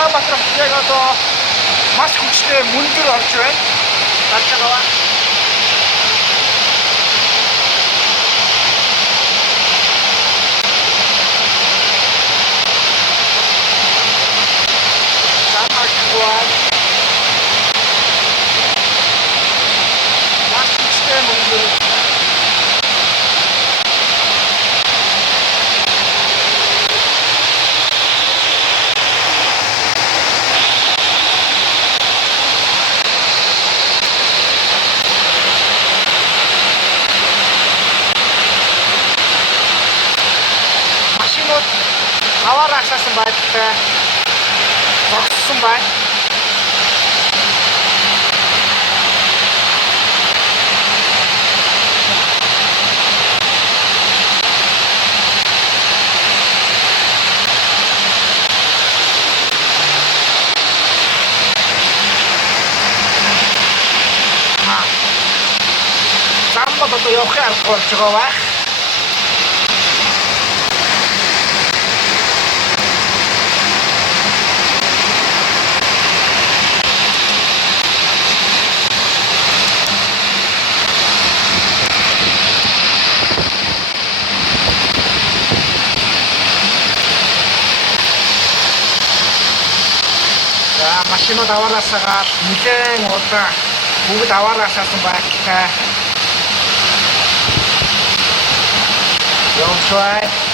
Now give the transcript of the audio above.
Улаанбаатар яг одоо маш хүчтэй мөндөр орж байна. Гарч байгаа. Машинууд аваар агшаасан байдалтай зогссон байна. Замбад одоо явахын арга болж байгаа байх. Машинууд аваараасаа нэлээд удаан бүгд аваараасаасан байлтай явж байна.